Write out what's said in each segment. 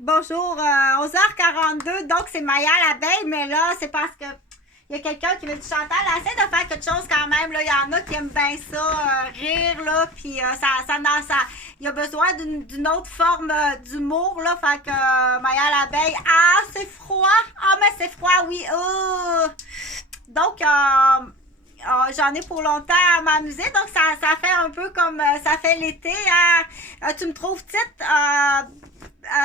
Bonjour, 11h42, donc c'est Maya l'abeille, mais là, c'est parce que il y a quelqu'un qui me dit Chantal, essaie de faire quelque chose quand même. Là, il y en a qui aiment bien ça, rire, là, puis il y a besoin d'une autre forme d'humour, là. Fait que Maya l'abeille, ah, c'est froid! Ah, mais c'est froid, oui! Donc, j'en ai pour longtemps à m'amuser, donc ça fait un peu comme ça fait l'été. Hein. Tu me trouves petite?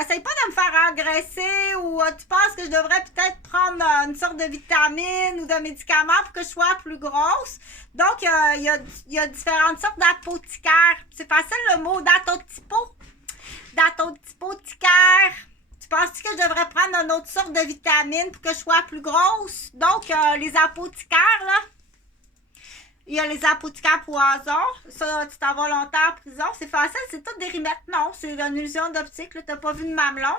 Essaye pas de me faire engraisser ou tu penses que je devrais peut-être prendre une sorte de vitamine ou de médicaments pour que je sois plus grosse. Donc, il y a différentes sortes d'apothicaires. C'est facile le mot datotypo. Datotypoticaire. Tu penses-tu que je devrais prendre une autre sorte de vitamine pour que je sois plus grosse? Donc, les apothicaires, là. Il y a les apothicaires poison. Ça, tu t'en vas longtemps en prison. C'est facile, c'est tout des rimettes. Non, c'est une illusion d'optique. Là, t'as pas vu de mamelon.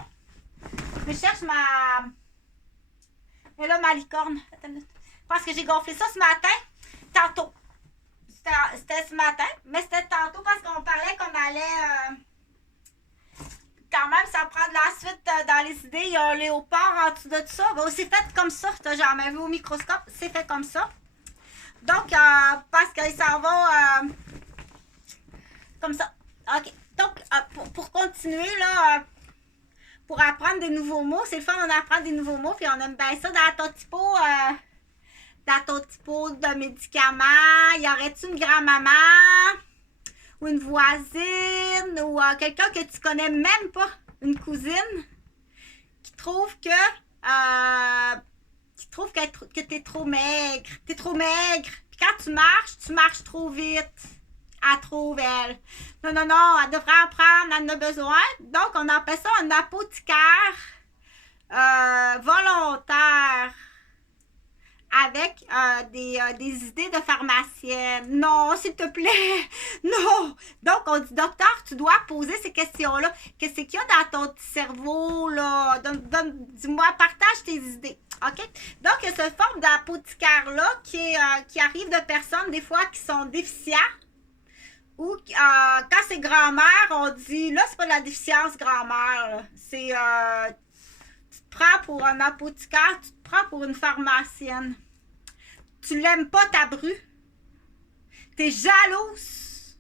Je cherche ma... Et là, ma licorne. Attends une minute. Parce que j'ai gonflé ça ce matin. Tantôt. C'était ce matin. Mais c'était tantôt parce qu'on parlait qu'on allait... Quand même, ça prend de la suite dans les idées. Il y a un léopard en dessous de tout ça. Bon, c'est fait comme ça. T'as jamais vu au microscope. C'est fait comme ça. Donc, parce qu'ils s'en vont comme ça. OK. Donc, pour continuer, là, pour apprendre des nouveaux mots, c'est le fun, on apprend des nouveaux mots, puis on aime bien ça. Datotypo de médicaments. Y aurait-tu une grand-maman ou une voisine ou quelqu'un que tu connais même pas, une cousine, qui trouve que... que t'es trop maigre. T'es trop maigre. Puis quand tu marches trop vite. Elle trouve, elle. Non, elle devrait en prendre, elle en a besoin. Donc, on appelle ça un apothicaire volontaire avec des idées de pharmacienne. Non, s'il te plaît. Non. Donc, on dit, docteur, tu dois poser ces questions-là. Qu'est-ce qu'il y a dans ton cerveau, là? Dis-moi, partage tes idées. OK? Donc, il y a cette forme d'apothicaire-là qui arrive de personnes, des fois, qui sont déficients. Ou quand c'est grand-mère, on dit, là, c'est pas de la déficience grand-mère. C'est, tu te prends pour un apothicaire, tu te prends pour une pharmacienne. Tu l'aimes pas, ta bru. T'es jalouse.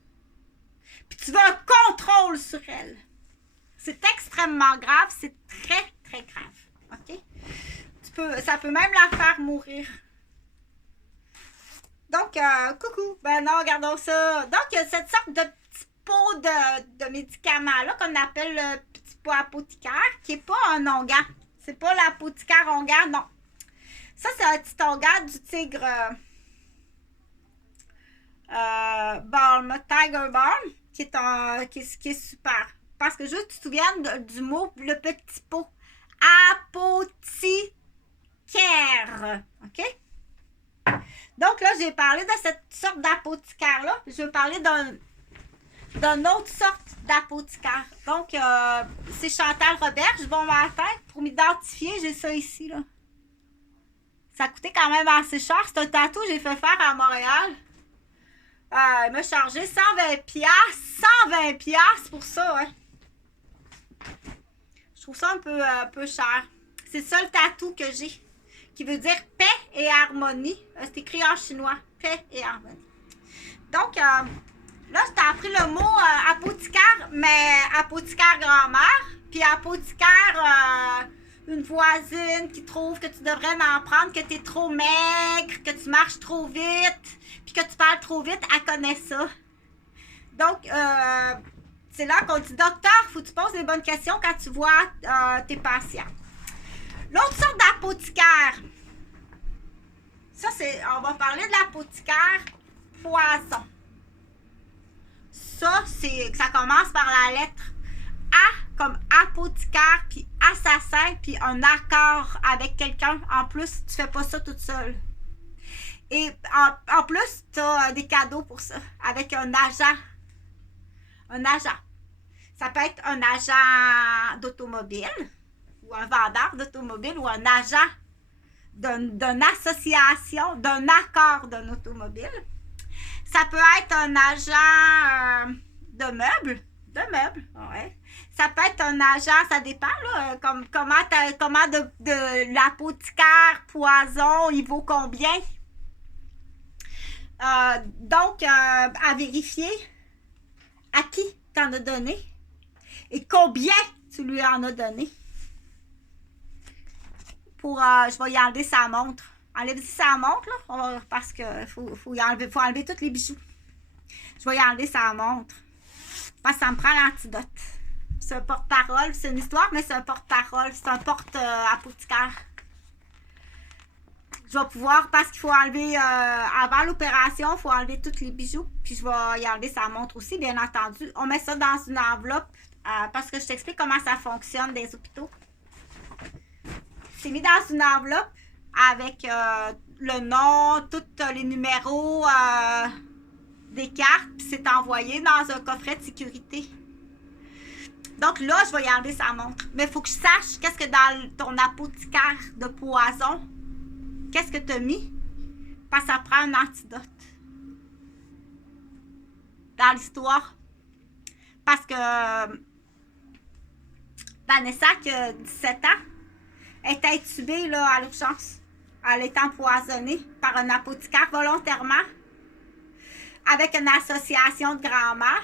Puis tu veux un contrôle sur elle. C'est extrêmement grave, c'est très, très grave. OK? Ça peut même la faire mourir. Donc, coucou. Ben non, regardons ça. Donc, il y a cette sorte de petit pot de médicaments-là qu'on appelle le petit pot apothicaire, qui n'est pas un onguent. C'est pas l'apothicaire onguent, non. Ça, c'est un petit onguent du tigre balm, tiger balm, qui est super. Parce que juste, tu te souviens du mot, le petit pot. Apothicaire. OK? Donc là, j'ai parlé de cette sorte d'apothicaire-là. Je vais parler d'une autre sorte d'apothicaire. Donc, c'est Chantal Roberge. Bon matin. Pour m'identifier, j'ai ça ici, là. Ça a coûté quand même assez cher. C'est un tatou que j'ai fait faire à Montréal. Il m'a chargé 120$. 120$ pour ça, hein. Je trouve ça un peu cher. C'est ça le tatou que j'ai. Qui veut dire paix et harmonie. C'est écrit en chinois. Paix et harmonie. Donc, là, je t'ai appris le mot apothicaire, mais apothicaire grand-mère. Puis apothicaire, une voisine qui trouve que tu devrais en prendre, que tu es trop maigre, que tu marches trop vite, puis que tu parles trop vite, elle connaît ça. Donc, c'est là qu'on dit, docteur, faut que tu poses des bonnes questions quand tu vois tes patients. L'autre sorte d'apothicaire, on va parler de l'apothicaire poison. Ça commence par la lettre A comme apothicaire, puis assassin, puis un accord avec quelqu'un. En plus, tu fais pas ça toute seule. Et en plus, tu as des cadeaux pour ça, avec un agent. Un agent. Ça peut être un agent d'automobile, ou un vendeur d'automobile, ou un agent d'une association, d'un accord d'un automobile. Ça peut être un agent de meubles. Ouais. Ça peut être un agent, ça dépend, là, comment de l'apothicaire poison, il vaut combien. Donc, à vérifier à qui tu en as donné et combien tu lui en as donné. Je vais y enlever sa montre. Enlever sa montre, là, parce que faut enlever tous les bijoux. Je vais y enlever sa montre. Parce que ça me prend l'antidote. C'est un porte-parole, c'est une histoire, mais c'est un porte-parole. C'est un porte-apothicaire. Je vais pouvoir, parce qu'il faut enlever, avant l'opération, il faut enlever tous les bijoux. Puis je vais y enlever sa montre aussi, bien entendu. On met ça dans une enveloppe, parce que je t'explique comment ça fonctionne des hôpitaux. C'est mis dans une enveloppe avec le nom, tous les numéros des cartes, puis c'est envoyé dans un coffret de sécurité. Donc là, je vais y enlever sa montre. Mais il faut que je sache qu'est-ce que dans ton apothicaire de poison, qu'est-ce que tu as mis? Parce que ça prend un antidote. Dans l'histoire. Parce que Vanessa, qui a 17 ans, est intubée là, à l'urgence. Elle est empoisonnée par un apothicaire volontairement avec une association de grand-mère.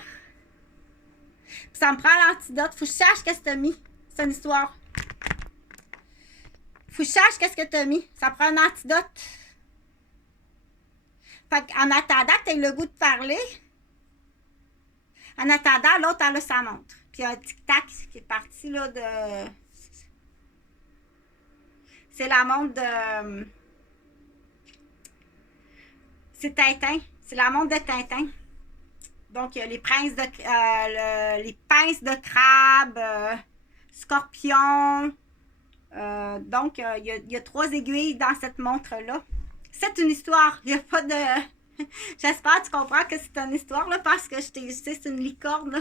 Ça me prend l'antidote. Faut que je sache qu'est-ce que tu as mis. C'est une histoire. Faut que je sache qu'est-ce que tu as mis. Ça prend un antidote. Fait qu'en attendant que tu aies le goût de parler, en attendant, l'autre, elle a sa montre. Puis il y a un tic-tac qui est parti là de... C'est la montre de... C'est Tintin. C'est la montre de Tintin. Donc, il y a les pinces de crabe, scorpion. Donc, il y a 3 aiguilles dans cette montre-là. C'est une histoire. Il n'y a pas de... J'espère que tu comprends que c'est une histoire, là, parce que je t'ai dit c'est une licorne. Là.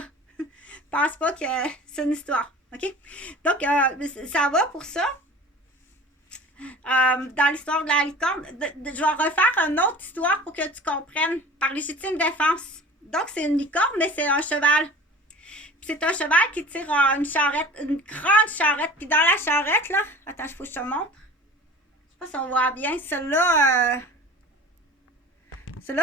Pense pas que c'est une histoire. OK? Donc, ça va pour ça. Dans l'histoire de la licorne, je vais refaire une autre histoire pour que tu comprennes par légitime défense. Donc, c'est une licorne, mais c'est un cheval. Puis c'est un cheval qui tire une charrette, une grande charrette. Puis dans la charrette, là, attends, il faut que je te montre. Je sais pas si on voit bien. Celle-là,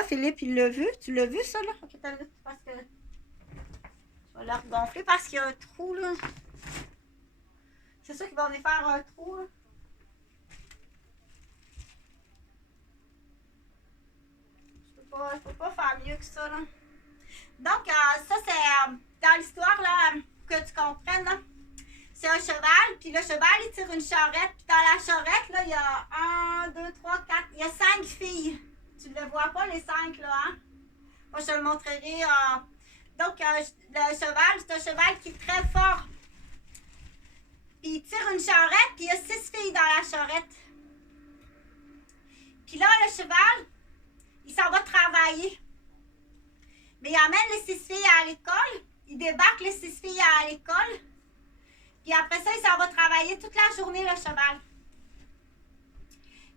Philippe, il l'a vu. Tu l'as vu, ça, là? Ok, t'as vu, parce que je vais la regonfler parce qu'il y a un trou, là. C'est sûr qu'il va venir faire un trou, là. Je peux pas faire mieux que ça, là. Donc, ça, c'est dans l'histoire, là, que tu comprennes, là. C'est un cheval, puis le cheval, il tire une charrette, puis dans la charrette, là, il y a 1, 2, 3, 4, il y a 5 filles. Tu ne le vois pas, les 5, là, hein? Moi, je te le montrerai. Donc, le cheval, c'est un cheval qui est très fort. Puis, il tire une charrette, puis il y a 6 filles dans la charrette. Puis là, le cheval, il s'en va travailler. Mais il amène les 6 filles à l'école. Il débarque les 6 filles à l'école. Puis après ça, il s'en va travailler toute la journée, le cheval.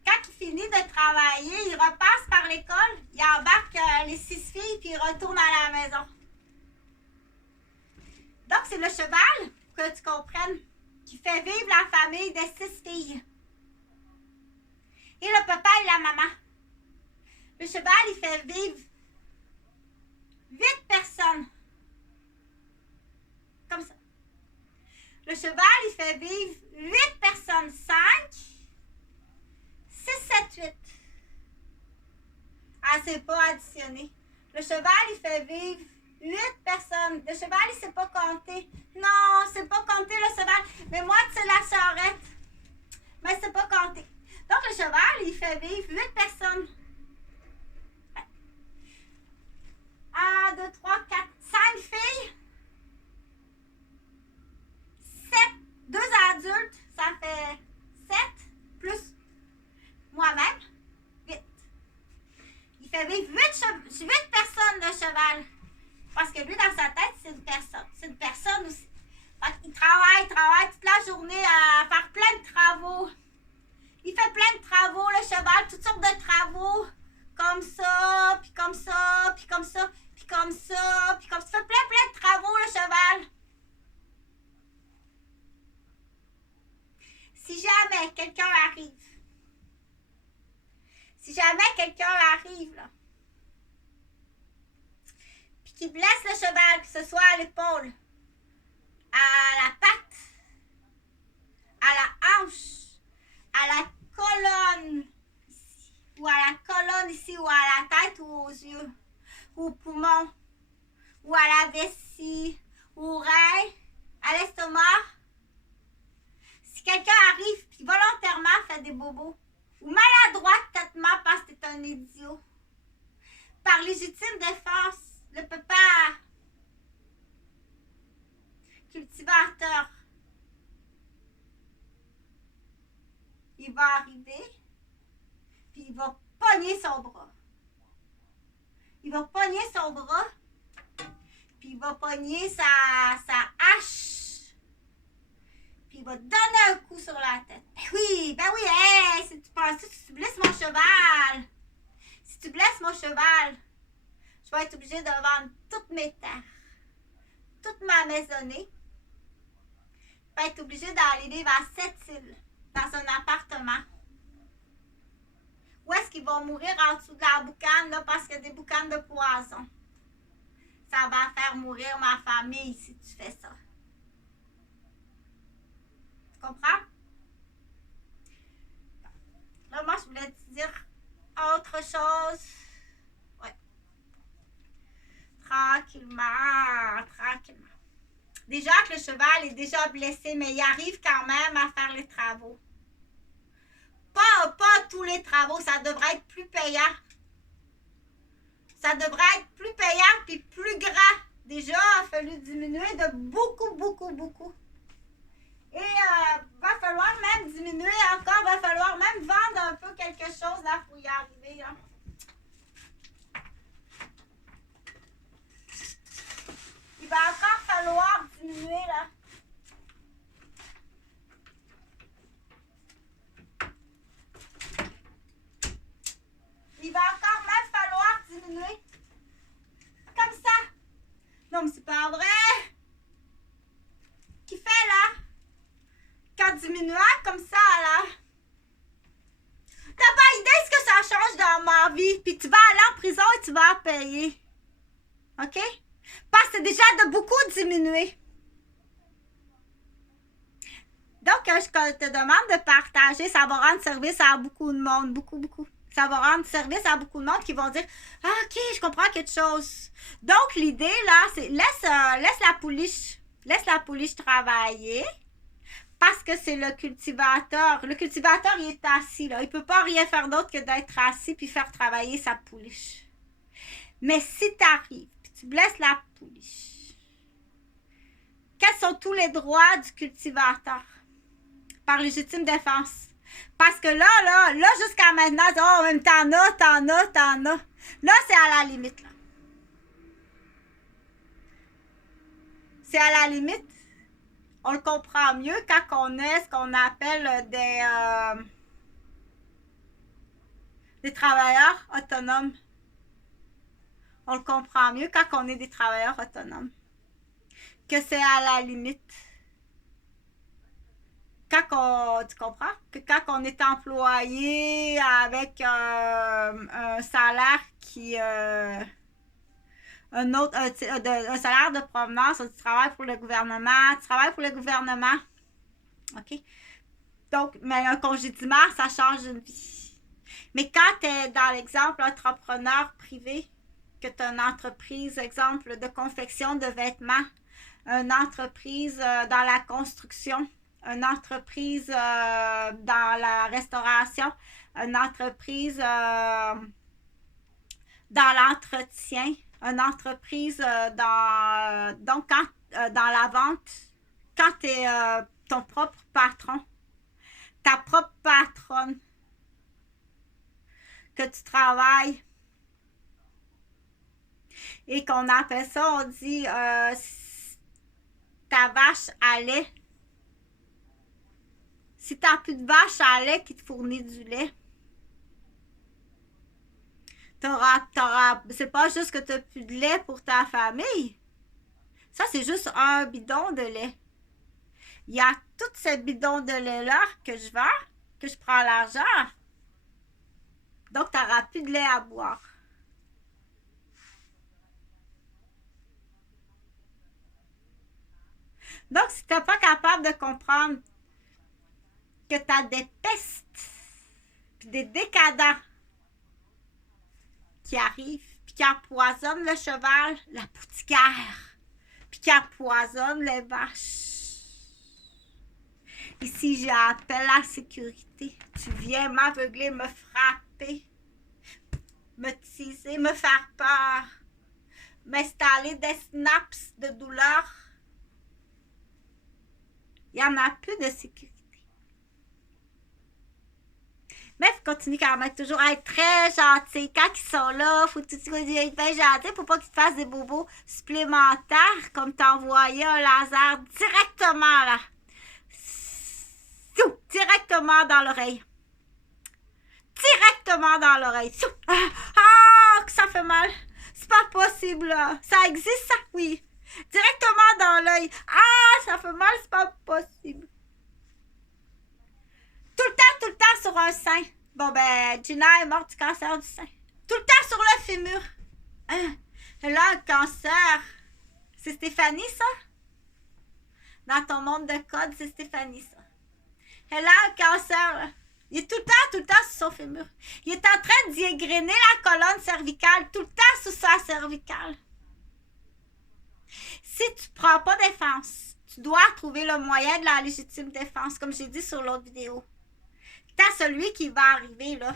Quand il finit de travailler, il repasse par l'école, il embarque les 6 filles, puis il retourne à la maison. Donc, c'est le cheval, que tu comprennes, qui fait vivre la famille de 6 filles. Et le papa et la maman. Le cheval, il fait vivre 8 personnes. Comme ça. Le cheval, il fait vivre 8 personnes. 5, 6, 7, 8. Ah, c'est pas additionné. Le cheval, il fait vivre 8 personnes. Le cheval, il sait pas compter. Non, c'est pas compter le cheval. Mais moi, c'est la charrette. Mais c'est pas compter. Donc, le cheval, il fait vivre 8 personnes. 1, 2, 3, 4, 5 filles. 7, 2 adultes, ça fait 7, plus moi-même, 8. Il fait vivre 8 personnes de cheval. Parce que lui, dans sa tête, c'est une personne. C'est une personne aussi. Il travaille toute la journée à faire plein de travaux. Il fait plein de travaux, le cheval, toutes sortes de travaux. Comme ça, puis comme ça, puis comme ça, puis comme ça, puis comme ça. Il fait plein de travaux, le cheval. quelqu'un arrive, là, puis qui blesse le cheval, que ce soit à l'épaule, à la patte, à la hanche, à la colonne, ici, ou à la colonne ici, ou à la tête, ou aux yeux, ou aux poumons, ou à la vessie, ou au rein, à l'estomac. Si quelqu'un arrive et volontairement fait des bobos, ou maladroitement parce que t'es un idiot, par légitime défense, le papa cultivateur, il va arriver, puis il va pogner son bras. Il va pogner son bras, puis il va pogner sa hache, puis il va te donner un coup sur la tête. Ben oui, hey, si tu penses que tu blesses mon cheval, je vais être obligée de vendre toutes mes terres, toute ma maisonnée. Je vais être obligée d'aller vivre à Sept-Îles, dans un appartement. Où est-ce qu'ils vont mourir en dessous de la boucane, là, parce qu'il y a des boucanes de poison. Ça va faire mourir ma famille si tu fais ça. Tu comprends? Là, moi, je voulais te dire autre chose. Ouais. Tranquillement. Déjà que le cheval est déjà blessé, mais il arrive quand même à faire les travaux. Pas tous les travaux, ça devrait être plus payant. Ça devrait être plus payant puis plus grand. Déjà, il a fallu diminuer de beaucoup. Et va falloir même diminuer encore, va falloir même vendre un peu quelque chose là pour y arriver. Là. Il va encore falloir diminuer là. Il va encore même falloir diminuer. Comme ça. Non, mais c'est pas vrai. Qui fait là? Qu'en diminuant comme ça là. T'as pas idée ce que ça change dans ma vie. Puis tu vas aller en prison et tu vas payer. OK? Parce que c'est déjà de beaucoup diminuer. Donc, je te demande de partager. Ça va rendre service à beaucoup de monde. Beaucoup. Ça va rendre service à beaucoup de monde qui vont dire « Ah, OK, je comprends quelque chose. » Donc, l'idée, là, c'est laisse la pouliche travailler parce que c'est le cultivateur. Le cultivateur, il est assis, là. Il ne peut pas rien faire d'autre que d'être assis puis faire travailler sa pouliche. Mais si tu arrives puis tu blesses la pouliche, quels sont tous les droits du cultivateur par légitime défense? Parce que là, jusqu'à maintenant, oh, même t'en as. Là, c'est à la limite, là. C'est à la limite. On le comprend mieux quand on est ce qu'on appelle des travailleurs autonomes. On le comprend mieux quand on est des travailleurs autonomes. Que c'est à la limite. Tu comprends? Que quand on est employé avec un salaire qui... un salaire de provenance, tu travailles pour le gouvernement, OK? Donc, mais un congédiement, ça change une vie. Mais quand tu es dans l'exemple entrepreneur privé, que tu as une entreprise, exemple, de confection de vêtements, une entreprise dans la construction, une entreprise dans la restauration, une entreprise dans l'entretien, une entreprise dans la vente, quand tu es ton propre patron, ta propre patronne, que tu travailles et qu'on appelle ça, on dit ta vache à lait. Si tu n'as plus de vache à lait qui te fournit du lait, c'est pas juste que tu n'as plus de lait pour ta famille. Ça, c'est juste un bidon de lait. Il y a tous ces bidons de lait-là que je vends, que je prends l'argent. Donc, tu n'auras plus de lait à boire. Donc, si tu n'es pas capable de comprendre que tu as des pestes, puis des décadents qui arrivent, puis qui empoisonnent le cheval, l'apothicaire, puis qui empoisonnent les vaches. Ici, j'appelle la sécurité. Tu viens m'aveugler, me frapper, me teaser, me faire peur, m'installer des snaps de douleur. Il n'y en a plus de sécurité. Mais il faut continuer quand même toujours à être très gentil. Quand ils sont là, il faut tout de suite être bien gentil pour pas qu'ils te fassent des bobos supplémentaires, comme t'envoyer un laser directement là. Directement dans l'oreille. Directement dans l'oreille. Ah, que ça fait mal. C'est pas possible là. Ça existe ça? Oui. Directement dans l'œil. Ah, ça fait mal, c'est pas possible. Tout le temps sur un sein. Bon, ben, Gina est morte du cancer du sein. Tout le temps sur le fémur. Hein? Là, un cancer. C'est Stéphanie, ça? Dans ton monde de code, c'est Stéphanie, ça. Elle a un cancer, là. Il est tout le temps sur son fémur. Il est en train d'y égrener la colonne cervicale, tout le temps sous sa cervicale. Si tu ne prends pas défense, tu dois trouver le moyen de la légitime défense, comme j'ai dit sur l'autre vidéo. T'as celui qui va arriver, là.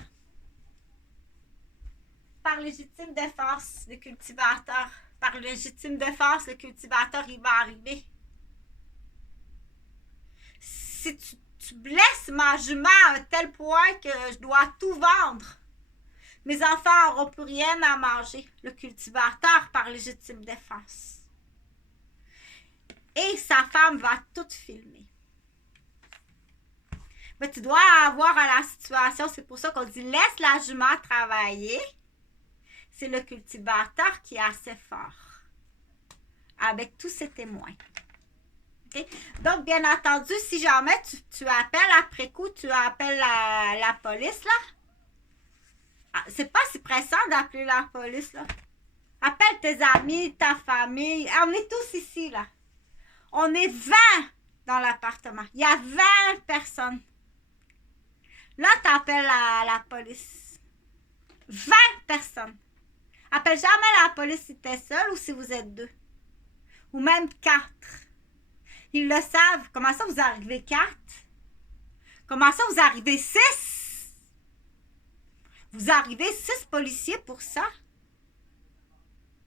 Par légitime défense, le cultivateur. Par légitime défense, le cultivateur, il va arriver. Si tu blesses ma jument à un tel point que je dois tout vendre, mes enfants n'auront plus rien à manger. Le cultivateur, par légitime défense. Et sa femme va tout filmer. Mais tu dois avoir à la situation, c'est pour ça qu'on dit laisse la jument travailler. C'est le cultivateur qui est assez fort. Avec tous ses témoins. Okay? Donc, bien entendu, si jamais tu appelles après coup, tu appelles la police, là. Ah, c'est pas si pressant d'appeler la police, là. Appelle tes amis, ta famille. On est tous ici, là. On est 20 dans l'appartement. Il y a 20 personnes. Là, tu appelles la police. 20 personnes. Appelle jamais la police si tu es seul ou si vous êtes 2. Ou même 4. Ils le savent. Comment ça, vous arrivez 4? Comment ça, vous arrivez 6? Vous arrivez 6 policiers pour ça?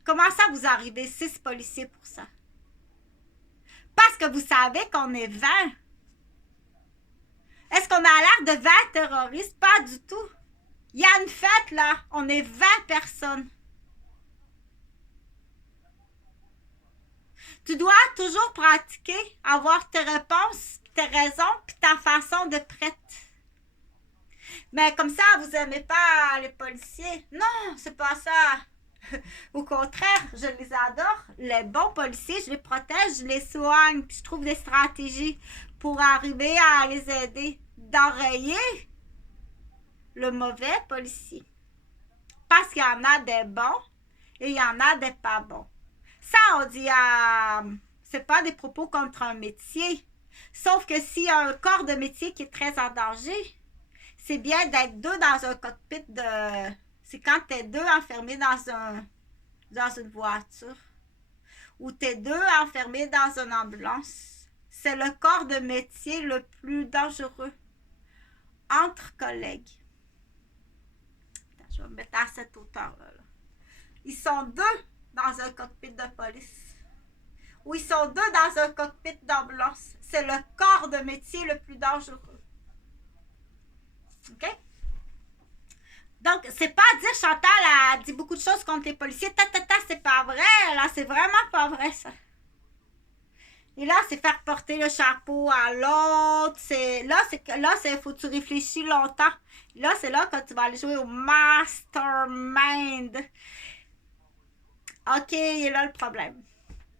Comment ça, vous arrivez 6 policiers pour ça? Parce que vous savez qu'on est 20. Est-ce qu'on a l'air de 20 terroristes? Pas du tout. Il y a une fête, là. On est 20 personnes. Tu dois toujours pratiquer, avoir tes réponses, tes raisons, puis ta façon de prête. Mais comme ça, vous n'aimez pas les policiers? Non, c'est pas ça. Au contraire, je les adore. Les bons policiers, je les protège, je les soigne, puis je trouve des stratégies pour arriver à les aider, d'enrayer le mauvais policier. Parce qu'il y en a des bons et il y en a des pas bons. Ça, on dit, c'est pas des propos contre un métier. Sauf que s'il y a un corps de métier qui est très en danger, c'est bien d'être 2 dans un cockpit de... C'est quand tu es 2 enfermés dans une voiture. Ou tu es 2 enfermés dans une ambulance. C'est le corps de métier le plus dangereux. Entre collègues. Attends, je vais me mettre à cette hauteur-là. Ils sont 2 dans un cockpit de police. Ou ils sont 2 dans un cockpit d'ambulance. C'est le corps de métier le plus dangereux. OK? Donc, c'est pas à dire, Chantal a dit beaucoup de choses contre les policiers. C'est pas vrai. Là, c'est vraiment pas vrai, ça. Et là, c'est faire porter le chapeau à l'autre. Là, c'est faut que tu réfléchis longtemps. Là, c'est là que tu vas aller jouer au mastermind. OK, il est là le problème.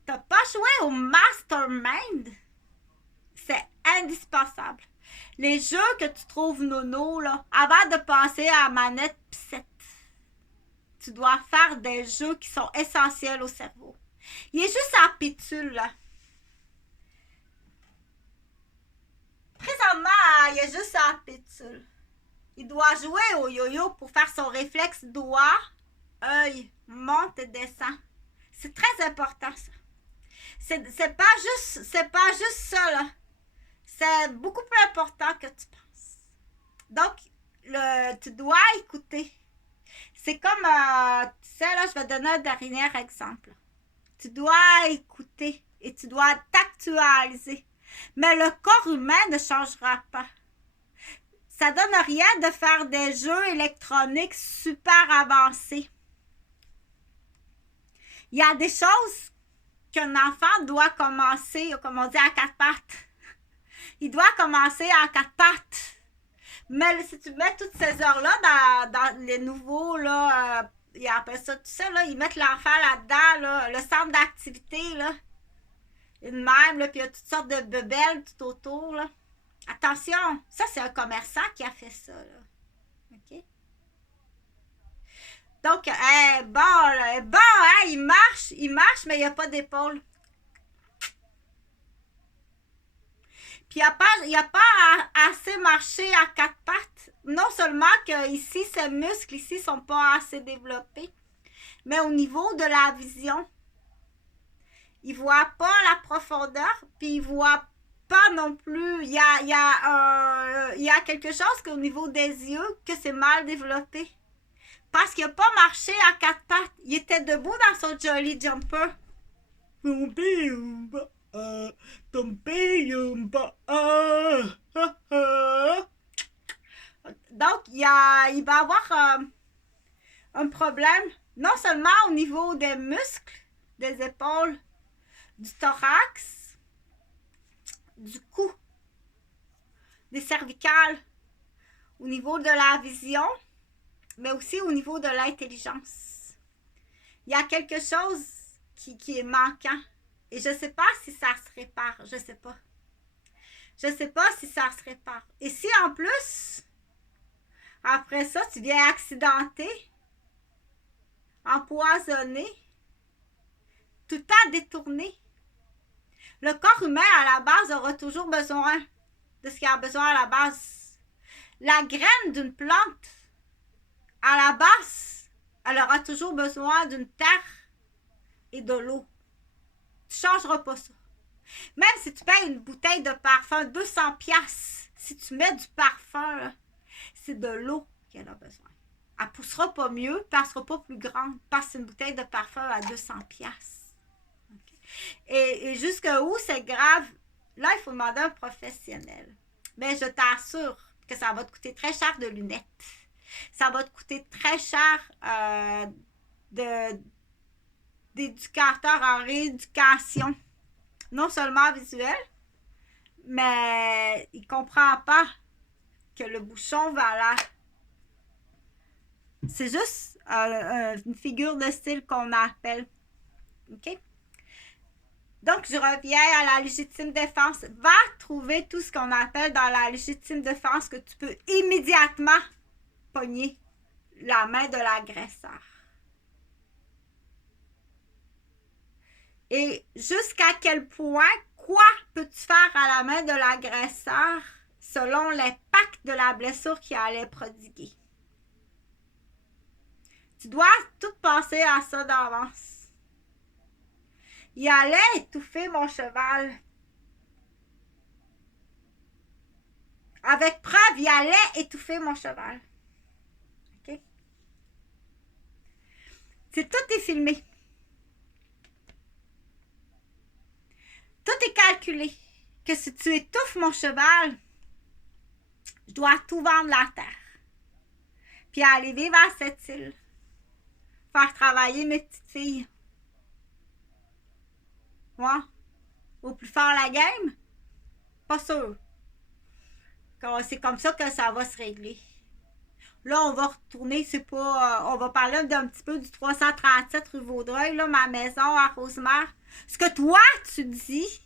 T'as pas joué au mastermind? C'est indispensable. Les jeux que tu trouves nono, là, avant de passer à la manette pissette, tu dois faire des jeux qui sont essentiels au cerveau. Il est juste à pitule, là. Présentement, il est juste à pitule. Il doit jouer au yo-yo pour faire son réflexe doigt, œil, monte et descend. C'est très important, ça. C'est pas juste ça, là. C'est beaucoup plus important que tu penses. Donc, tu dois écouter. C'est comme, tu sais, là, je vais donner un dernier exemple. Tu dois écouter et tu dois t'actualiser. Mais le corps humain ne changera pas. Ça donne rien de faire des jeux électroniques super avancés. Il y a des choses qu'un enfant doit commencer, comme on dit, à quatre pattes. Il doit commencer à quatre pattes. Mais si tu mets toutes ces heures-là dans les nouveaux, là, ils appellent ça tout ça, là, ils mettent l'enfant là-dedans, là, le centre d'activité, là. Et de même, là, puis il y a toutes sortes de bebelles tout autour, là. Attention, ça, c'est un commerçant qui a fait ça, là. OK? Donc, il marche, mais il n'y a pas d'épaule. Puis il n'y a pas assez marché à quatre pattes. Non seulement que ici, ses muscles ici sont pas assez développés, mais au niveau de la vision, il voit pas la profondeur, puis il voit pas non plus. Il y a quelque chose qu'au niveau des yeux que c'est mal développé. Parce qu'il n'a pas marché à quatre pattes. Il était debout dans son jolly jumper. Donc, il va avoir un problème, non seulement au niveau des muscles, des épaules, du thorax, du cou, des cervicales, au niveau de la vision, mais aussi au niveau de l'intelligence. Il y a quelque chose qui est manquant. Et je ne sais pas si ça se répare. Je ne sais pas. Je ne sais pas si ça se répare. Et si en plus, après ça, tu viens accidenté, empoisonné, tout le temps détourné, le corps humain, à la base, aura toujours besoin de ce qu'il a besoin à la base. La graine d'une plante, à la base, elle aura toujours besoin d'une terre et de l'eau. Tu ne changeras pas ça. Même si tu payes une bouteille de parfum 200$, si tu mets du parfum, c'est de l'eau qu'elle a besoin. Elle ne poussera pas mieux, puis elle ne sera pas plus grande, parce que c'est une bouteille de parfum à 200$. Okay. Et jusqu'où c'est grave, là, il faut demander à un professionnel. Mais je t'assure que ça va te coûter très cher de lunettes. Ça va te coûter très cher d'éducateur en rééducation. Non seulement visuel, mais il ne comprend pas que le bouchon va là. C'est juste une figure de style qu'on appelle. OK? Donc, je reviens à la légitime défense. Va trouver tout ce qu'on appelle dans la légitime défense que tu peux immédiatement pogner la main de l'agresseur. Et jusqu'à quel point, quoi peux-tu faire à la main de l'agresseur selon l'impact de la blessure qu'il allait prodiguer? Tu dois tout penser à ça d'avance. Il allait étouffer mon cheval. Avec preuve, il allait étouffer mon cheval. OK? Tout est filmé. Tout est calculé. Que si tu étouffes mon cheval, je dois tout vendre la terre. Puis aller vivre à cette île. Faire travailler mes petites filles. Ouais. Au plus fort la game? Pas sûr. C'est comme ça que ça va se régler. Là, on va retourner, c'est pas... on va parler d'un petit peu du 337 rue Vaudreuil, là, ma maison à Rosemère. Ce que toi, tu dis,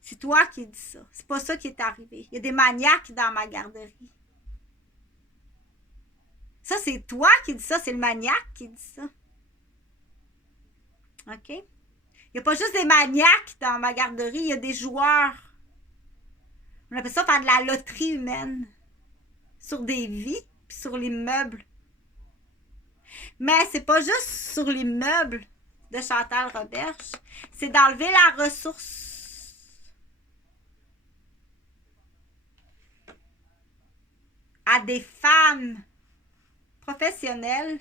C'est toi qui dis ça. C'est pas ça qui est arrivé. Il y a des maniaques dans ma garderie. Ça, c'est toi qui dis ça. C'est le maniaque qui dit ça. OK? Il n'y a pas juste des maniaques dans ma garderie. Il y a des joueurs. On appelle ça faire de la loterie humaine. Sur des vies, puis sur les meubles. Mais c'est pas juste sur les meubles de Chantal Roberge. C'est d'enlever la ressource. À des femmes professionnelles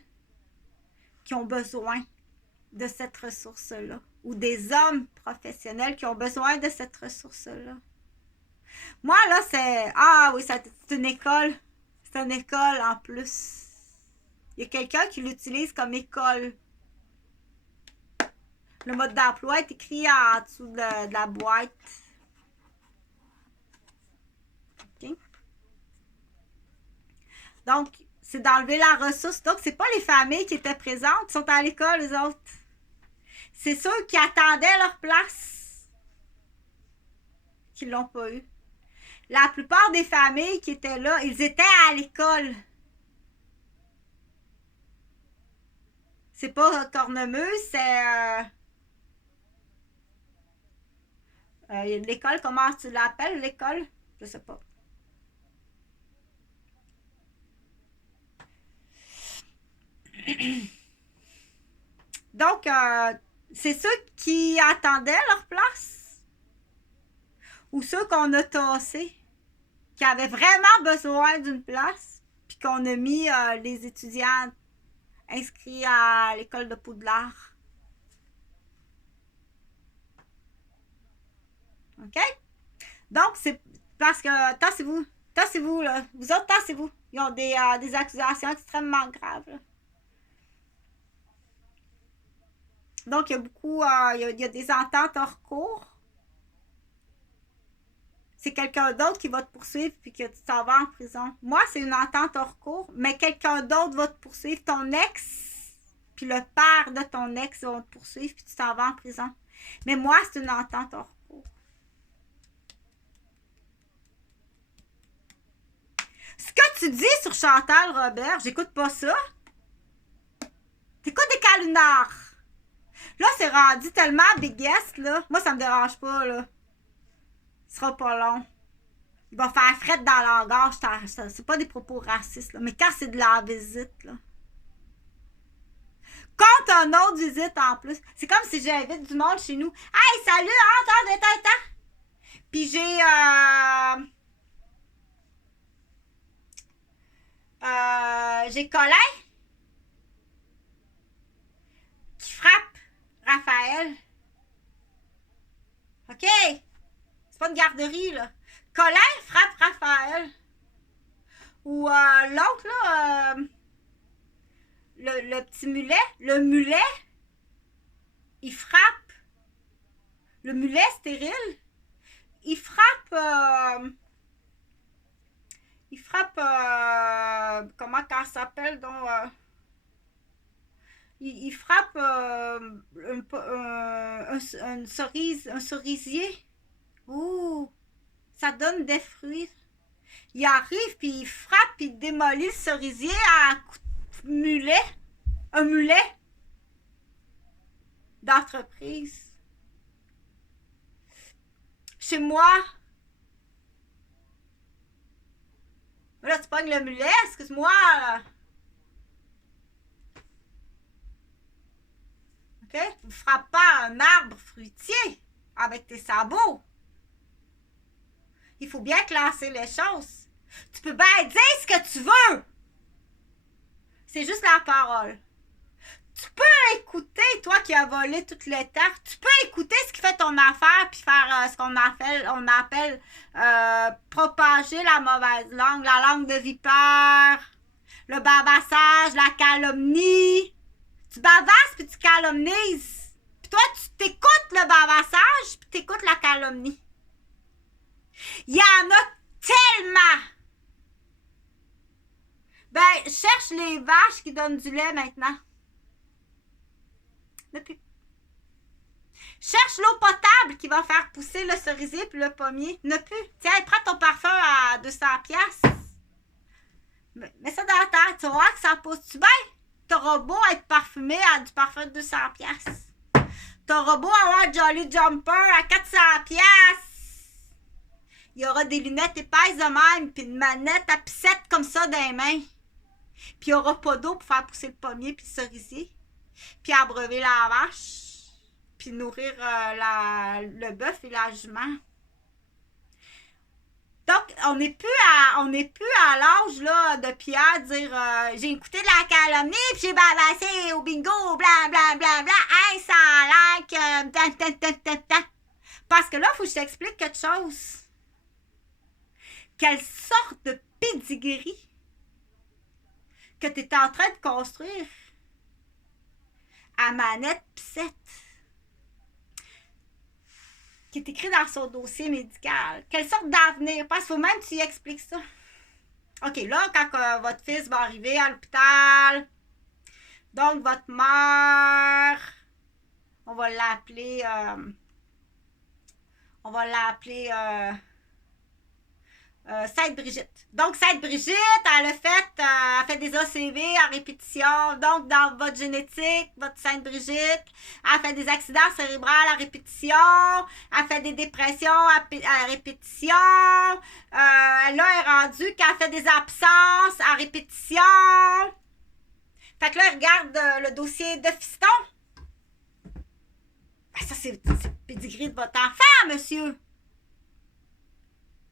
qui ont besoin de cette ressource-là. Ou des hommes professionnels qui ont besoin de cette ressource-là. Moi, là, c'est... Ah oui, c'est une école. C'est une école en plus. Il y a quelqu'un qui l'utilise comme école. Le mode d'emploi est écrit en dessous de la boîte. OK? Donc, c'est d'enlever la ressource. Donc, c'est pas les familles qui étaient présentes qui sont à l'école, les autres. C'est ceux qui attendaient leur place qui l'ont pas eu. La plupart des familles qui étaient là, ils étaient à l'école. C'est pas Cornemuse, c'est... l'école, comment tu l'appelles, l'école? Je sais pas. Donc, c'est ceux qui attendaient leur place ou ceux qu'on a tassés, qui avaient vraiment besoin d'une place, puis qu'on a mis les étudiants inscrits à l'école de Poudlard. OK? Donc, c'est parce que, tassez-vous, là. Vous autres, tassez-vous. Ils ont des accusations extrêmement graves, là. Donc, il y a beaucoup, il y a des ententes hors cours. C'est quelqu'un d'autre qui va te poursuivre puis que tu t'en vas en prison. Moi, c'est une entente hors cours, mais quelqu'un d'autre va te poursuivre. Ton ex, puis le père de ton ex va te poursuivre puis tu t'en vas en prison. Mais moi, c'est une entente hors cours. Ce que tu dis sur Chantal Robert, j'écoute pas ça. T'écoutes des calunards. Là, c'est rendu tellement biggest, là. Moi, ça me dérange pas, là. Ce sera pas long. Il va faire frette dans le langage. C'est pas des propos racistes, là. Mais quand c'est de la visite, là. Quand un autre visite, en plus. C'est comme si j'invite du monde chez nous. Hey, salut, attends. Puis j'ai Colin qui frappe Raphaël. OK? C'est pas une garderie, là. Colin frappe Raphaël. Ou l'autre, là, le petit mulet. Le mulet, il frappe. Le mulet stérile, il frappe... comment ça s'appelle, donc... il frappe un cerisier. Ouh, ça donne des fruits. Il arrive, puis il frappe, puis il démolit le cerisier à un coup de mulet. Un mulet d'entreprise. Chez moi, là, tu pognes le mulet, excuse-moi, là. OK? Tu ne frappes pas un arbre fruitier avec tes sabots. Il faut bien classer les choses. Tu peux bien dire ce que tu veux. C'est juste la parole. Tu peux écouter, toi qui as volé toutes les terres, tu peux écouter ce qui fait ton affaire puis faire ce qu'on appelle propager la mauvaise langue, la langue de vipère, le bavassage, la calomnie. Tu bavasses puis tu calomnies. Puis toi, tu t'écoutes le bavassage puis t'écoutes la calomnie. Il y en a tellement. Ben, cherche les vaches qui donnent du lait maintenant. Depuis. Cherche l'eau potable qui va faire pousser le cerisier puis le pommier. Ne plus. Tiens, prends ton parfum à 200$. Mets ça dans la tête. Tu vas voir que ça pousse-tu bien? T'auras beau être parfumé à du parfum de 200$. T'auras beau avoir un Jolly Jumper à 400$. Il y aura des lunettes épaisses de même, puis une manette à pissette comme ça dans les mains. Puis il n'y aura pas d'eau pour faire pousser le pommier puis le cerisier. Puis abreuver la vache. Puis nourrir le bœuf et la jument. Donc, on n'est plus à l'âge là, de Pierre de dire j'ai écouté de la calomnie, puis j'ai bavassé au bingo, bla bla bla bla, hey, ça a l'air que... Parce que là, il faut que je t'explique quelque chose. Quelle sorte de pedigree que tu es en train de construire à Manette Pissette, qui est écrit dans son dossier médical. Quelle sorte d'avenir? Parce qu'il faut même que tu y expliques ça. OK, là, quand votre fils va arriver à l'hôpital, donc votre mère, on va l'appeler Sainte-Brigitte. Donc, Sainte-Brigitte, elle a fait des ACV à répétition. Donc, dans votre génétique, votre Sainte-Brigitte, elle fait des accidents cérébraux à répétition. Elle fait des dépressions à répétition. Là, elle est rendue qu'elle fait des absences à répétition. Fait que là, elle regarde le dossier de fiston. Ben, ça, c'est le pédigree de votre enfant, monsieur.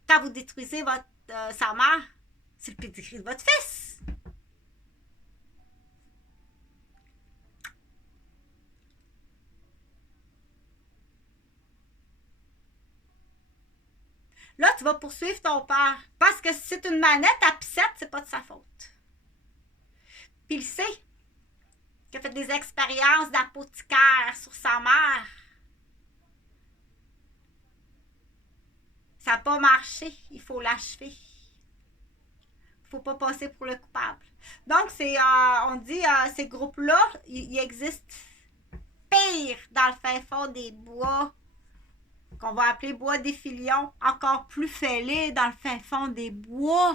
Quand vous détruisez sa mère, c'est le pédigree de votre fils. Là, tu vas poursuivre ton père. Parce que si c'est une manette à pissette, c'est pas de sa faute. Puis il sait qu'il a fait des expériences d'apothicaire sur sa mère. Ça n'a pas marché, il faut l'achever. Il ne faut pas passer pour le coupable. Donc, on dit, ces groupes-là, ils existent pire dans le fin fond des bois, qu'on va appeler bois des filions, encore plus fêlés dans le fin fond des bois.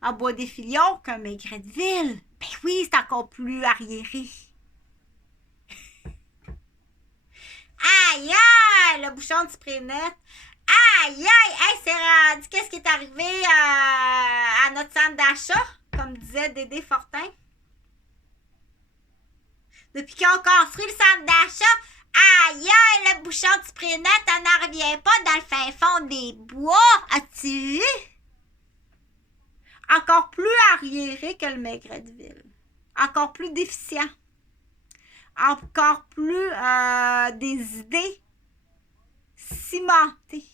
En bois des filions qu'un maigret de ville. Ben oui, c'est encore plus arriéré. Aïe, aïe, le bouchon de spray net. Aïe, aïe, hey, c'est rendu. Qu'est-ce qui est arrivé à notre centre d'achat, comme disait Dédé Fortin? Depuis qu'ils ont construit le centre d'achat, aïe, aïe, le bouchon de spray net, on n'en revient pas dans le fin fond des bois. As-tu vu? Encore plus arriéré que le maigret de ville. Encore plus déficient. Encore plus des idées cimentées.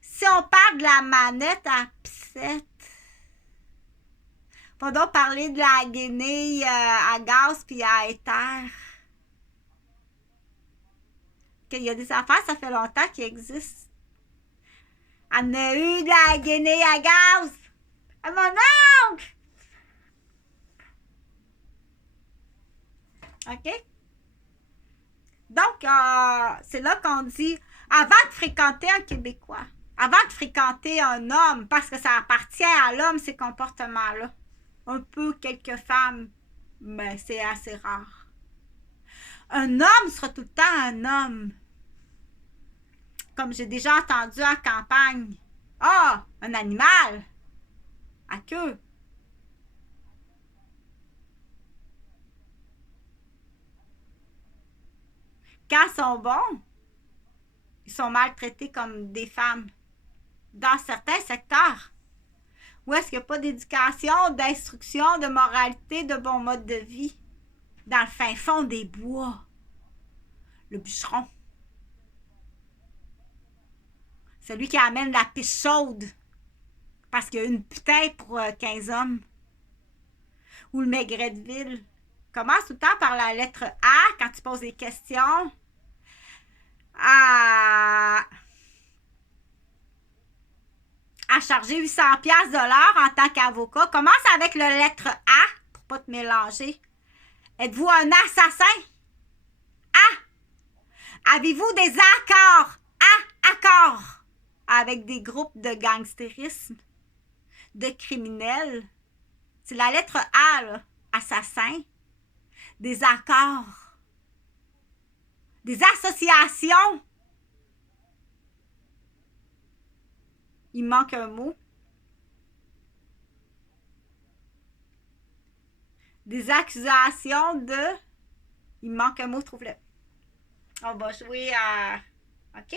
Si on parle de la manette à pissette, on va donc parler de la guenille à gaz puis à éther. Il y a des affaires, ça fait longtemps qu'ils existent. On a eu de la guenille à gaz à mon oncle! OK? Donc, c'est là qu'on dit, avant de fréquenter un Québécois, avant de fréquenter un homme, parce que ça appartient à l'homme, ces comportements-là. Un peu quelques femmes, mais c'est assez rare. Un homme sera tout le temps un homme. Comme j'ai déjà entendu en campagne. Ah, un animal à queue. Quand ils sont bons, ils sont maltraités comme des femmes. Dans certains secteurs, où est-ce qu'il n'y a pas d'éducation, d'instruction, de moralité, de bon mode de vie? Dans le fin fond des bois. Le bûcheron. Celui qui amène la pisse chaude. Parce qu'il y a une putain pour 15 hommes. Ou le maigret de ville. Commence tout le temps par la lettre A quand tu poses des questions. À charger 800$ de l'heure en tant qu'avocat. Commence avec la lettre A pour pas te mélanger. Êtes-vous un assassin? Ah! Avez-vous des accords? Accords avec des groupes de gangstérisme, de criminels? C'est la lettre A, là. Assassin. Des accords. Des associations. Il manque un mot. Des accusations de... Il manque un mot, trouve-le. On va jouer à... OK?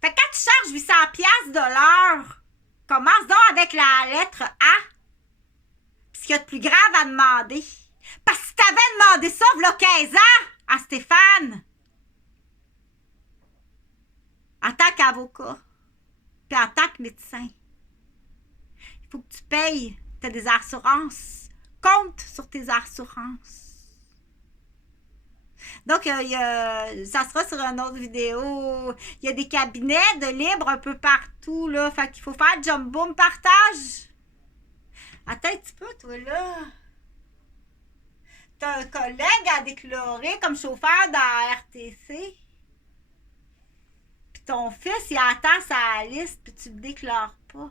Fait que quand tu charges 800 piastres de l'heure, commence donc avec la lettre A. Puis ce qu'il y a de plus grave à demander. Parce que si t'avais demandé ça, v'là 15 ans à Stéphane, en tant qu'avocat, puis en tant que médecin, il faut que tu payes. T'as des assurances. Compte sur tes assurances. Donc, ça sera sur une autre vidéo. Il y a des cabinets de libre un peu partout, là. Fait qu'il faut faire jump boom partage. Attends un petit peu, toi, là. T'as un collègue à déclarer comme chauffeur dans la RTC. Puis ton fils, il attend sa liste, puis tu le déclares pas.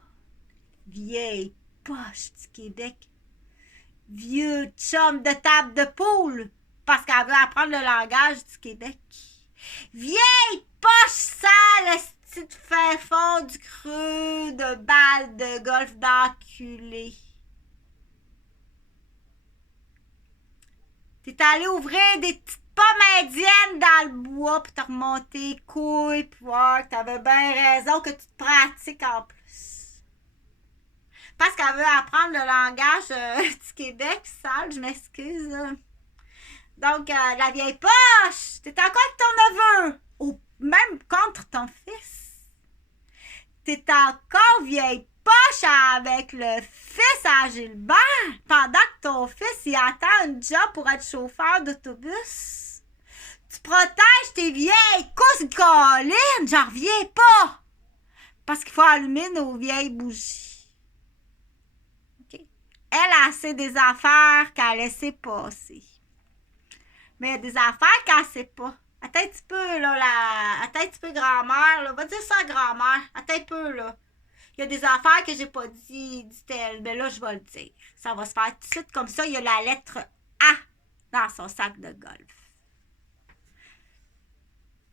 Vieille poche du Québec. Vieux chum de table de poule. Parce qu'elle veut apprendre le langage du Québec. Vieille poche sale, esti de fin fond du creux de balle de golf d'enculé. T'es allé ouvrir des petites pommes indiennes dans le bois pour te remonter les couilles pour voir que t'avais bien raison que tu te pratiques en plus. Parce qu'elle veut apprendre le langage du Québec, sale, je m'excuse. Donc, la vieille poche, t'es encore avec ton neveu, ou même contre ton fils. T'es encore vieille poche avec le fils à Gilbert, pendant que ton fils, il attend un job pour être chauffeur d'autobus. Tu protèges tes vieilles cousses de colline, j'en reviens pas. Parce qu'il faut allumer nos vieilles bougies. Okay. Elle a assez des affaires qu'elle a laissé passer. Mais il y a des affaires qu'elle ne sait pas. Attends un petit peu, là, attends un petit peu, grand-mère, là. Va dire ça à grand-mère. Attends un peu, là. Il y a des affaires que j'ai pas dit-elle. Mais là, je vais le dire. Ça va se faire tout de suite comme ça. Il y a la lettre A dans son sac de golf.